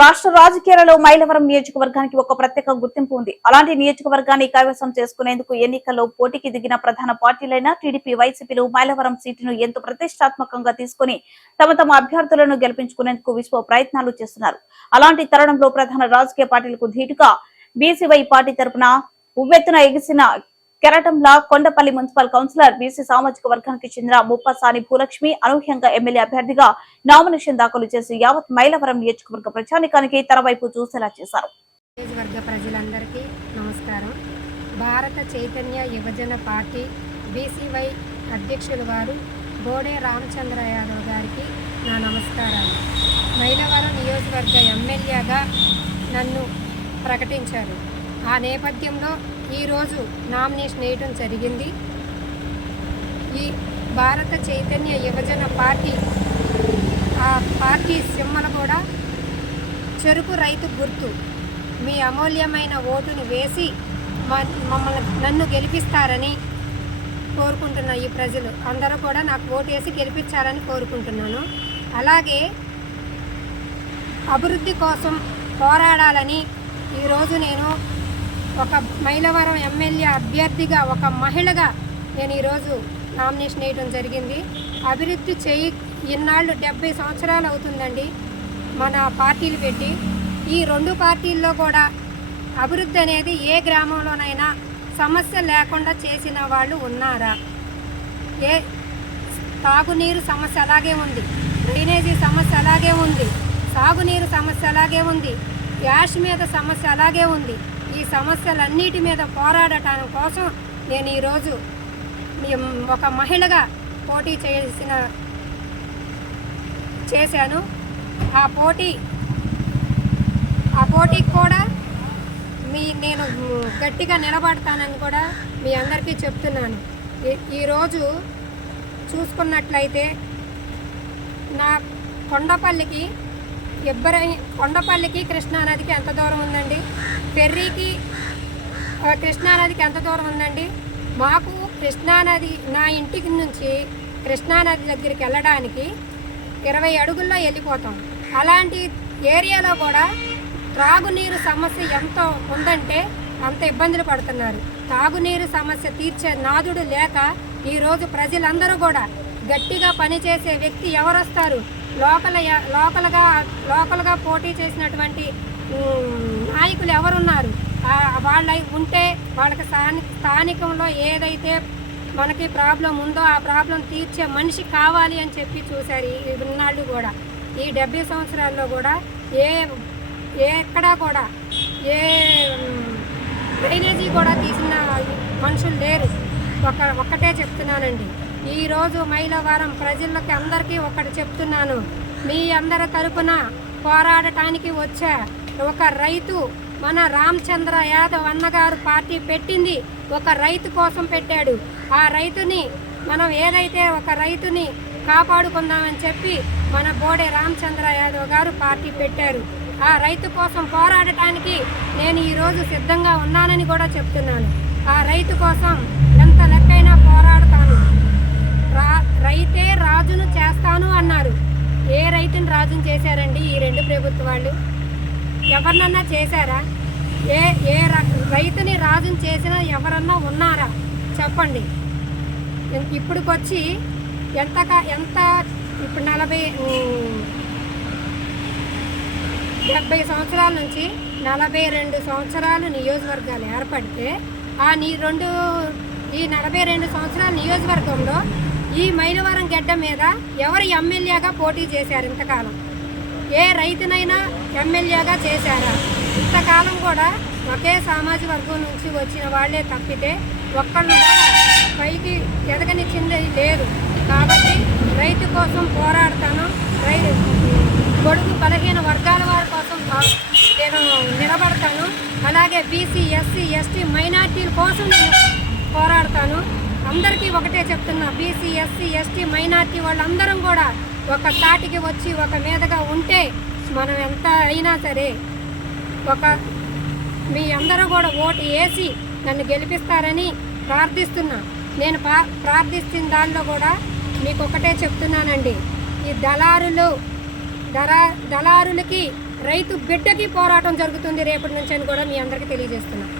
రాష్ట్ర రాజకీయాలలో మైలవరం నియోజకవర్గానికి ఒక ప్రత్యేక గుర్తింపు ఉంది. అలాంటి నియోజకవర్గాన్ని కైవసం చేసుకునేందుకు ఎన్నికల్లో పోటీకి దిగిన ప్రధాన పార్టీలైన టీడీపీ, వైసీపీలు మైలవరం సీటును ఎంతో ప్రతిష్టాత్మకంగా తీసుకుని తమ అభ్యర్థులను గెలిపించుకునేందుకు విశ్వ ప్రయత్నాలు చేస్తున్నారు. అలాంటి తరుణంలో ప్రధాన రాజకీయ పార్టీలకు ధీటుగా బీసీవై పార్టీ తరపున ఉవ్వెత్తున ఎగిసిన కెరటంలా కొండపల్లి మున్సిపల్ కౌన్సిలర్ బీసీ సామాజిక వర్గానికి చెందిన ముప్పసాని భూలక్ష్మి అనూహ్యంగా ఎమ్మెల్యే అభ్యర్థిగా నామినేషన్ దాఖలు చేసి యావత్ మైలవరం నియోజకవర్గ ప్రజానికానికి తన వైపు చూసేలా చేశారు. నియోజకవర్గ ప్రజలందరికీ నమస్కారం. భారత చైతన్య యువజన పార్టీ బీసీవై అధ్యక్షులు వారు బోడే రామచంద్ర యాదవ్ గారికి నా నమస్కారాలు. మైలవరం నియోజకవర్గ ఎమ్మెల్యేగా నన్ను ప్రకటించారు. ఆ నేపథ్యంలో ఈరోజు నామినేషన్ వేయడం జరిగింది. ఈ భారత చైతన్య యువజన పార్టీ ఆ పార్టీ సింబల్ కూడా చెరుకు రైతు గుర్తు. మీ అమూల్యమైన ఓటును వేసి నన్ను గెలిపిస్తారని కోరుకుంటున్నా. ఈ ప్రజలు అందరూ కూడా నాకు ఓటు వేసి గెలిపించాలని కోరుకుంటున్నాను. అలాగే అభివృద్ధి కోసం పోరాడాలని ఈరోజు నేను ఒక మైలవరం ఎమ్మెల్యే అభ్యర్థిగా, ఒక మహిళగా నేను ఈరోజు నామినేషన్ వేయడం జరిగింది. అభివృద్ధి ఇన్నాళ్ళు 70 సంవత్సరాలు అవుతుందండి మన పార్టీలు పెట్టి. ఈ రెండు పార్టీల్లో కూడా అభివృద్ధి అనేది ఏ గ్రామంలోనైనా సమస్య లేకుండా చేసిన వాళ్ళు ఉన్నారా? తాగునీరు సమస్య అలాగే ఉంది, డ్రైనేజీ సమస్య అలాగే ఉంది, సాగునీరు సమస్య అలాగే ఉంది, గ్యాస్ మీద సమస్య అలాగే ఉంది. ఈ సమస్యలన్నిటి మీద పోరాడటం కోసం నేను ఈరోజు ఒక మహిళగా పోటీ చేశాను. ఆ పోటీకి కూడా నేను గట్టిగా నిలబడతానని కూడా మీ అందరికీ చెప్తున్నాను. ఈరోజు చూసుకున్నట్లయితే నా కొండపల్లికి కృష్ణానదికి ఎంత దూరం ఉందండి? ఫెర్రీకి కృష్ణానదికి ఎంత దూరం ఉందండి? మాకు కృష్ణానది, నా ఇంటికి నుంచి కృష్ణానది దగ్గరికి వెళ్ళడానికి 20 అడుగుల్లో వెళ్ళిపోతాం. అలాంటి ఏరియాలో కూడా త్రాగునీరు సమస్య ఎంత ఉందంటే అంత ఇబ్బందులు పడుతున్నారు. తాగునీరు సమస్య తీర్చే నాదుడు లేక ఈరోజు ప్రజలందరూ కూడా గట్టిగా పనిచేసే వ్యక్తి ఎవరు వస్తారు? లోకల్గా పోటీ చేసినటువంటి నాయకులు ఎవరున్నారు? వాళ్ళ ఉంటే వాళ్ళకి స్థానికంలో ఏదైతే మనకి ప్రాబ్లం ఉందో ఆ ప్రాబ్లం తీర్చే మనిషి కావాలి అని చెప్పి చూశారు. ఇన్నాళ్ళు కూడా ఈ 70 సంవత్సరాల్లో కూడా ఎక్కడా కూడా ఏ డ్రైనేజీ కూడా తీసిన మనుషులు లేరు. ఒక్కటే చెప్తున్నానండి. ఈరోజు మైలవరం ప్రజలకి అందరికీ ఒకటి చెప్తున్నాను. మీ అందరి తరపున పోరాడటానికి వచ్చే ఒక రైతు, మన రామచంద్ర యాదవ్ అన్నగారు పార్టీ పెట్టింది ఒక రైతు కోసం పెట్టాడు. ఆ రైతుని మనం ఏదైతే ఒక రైతుని కాపాడుకుందామని చెప్పి మన బోడే రామచంద్ర యాదవ్ గారు పార్టీ పెట్టారు. ఆ రైతు కోసం పోరాడటానికి నేను ఈరోజు సిద్ధంగా ఉన్నానని కూడా చెప్తున్నాను. ఆ రైతు కోసం ఎంత లెక్కైనా పోరాడతాను. రైతే రాజును చేస్తాను అన్నారు. ఏ రైతుని రాజును చేశారండి ఈ రెండు ప్రభుత్వాలు? ఎవరినన్నా చేశారా? ఏ రైతుని రాజును చేసినా ఎవరన్నా ఉన్నారా చెప్పండి? ఇప్పుడుకొచ్చి ఎంత ఇప్పుడు 70 సంవత్సరాల నుంచి 42 సంవత్సరాలు నియోజకవర్గాలు ఏర్పడితే ఈ 42 సంవత్సరాల నియోజకవర్గంలో ఈ మైలవరం గడ్డ మీద ఎవరు ఎమ్మెల్యేగా పోటీ చేశారు? ఇంతకాలం ఏ రైతునైనా ఎమ్మెల్యేగా చేశారా? ఇంతకాలం కూడా ఒకే సామాజిక వర్గం నుంచి వచ్చిన వాళ్ళే తప్పితే ఒక్కళ్ళు పైకి ఎదగనిచ్చింది లేదు. కాబట్టి రైతు కోసం పోరాడతాను. బడుగు బలహీన వర్గాల వారి కోసం నేను నిలబడతాను. అలాగే బీసీ, ఎస్సీ, ఎస్టీ, మైనార్టీల కోసం నేను పోరాడతాను. అందరికీ ఒకటే చెప్తున్నా, బీసీ, ఎస్సీ, ఎస్టీ, మైనార్టీ వాళ్ళందరం కూడా ఒక తాటికి వచ్చి ఒక మీదగా ఉంటే మనం ఎంత అయినా సరే మీ అందరూ కూడా ఓటు వేసి నన్ను గెలిపిస్తారని ప్రార్థిస్తున్నా. నేను ప్రార్థిస్తున్న దానిలో కూడా మీకు ఒకటే చెప్తున్నానండి, ఈ దళారులకి రైతు బిడ్డకి పోరాటం జరుగుతుంది రేపటి నుంచి అని కూడా మీ అందరికీ తెలియజేస్తున్నాం.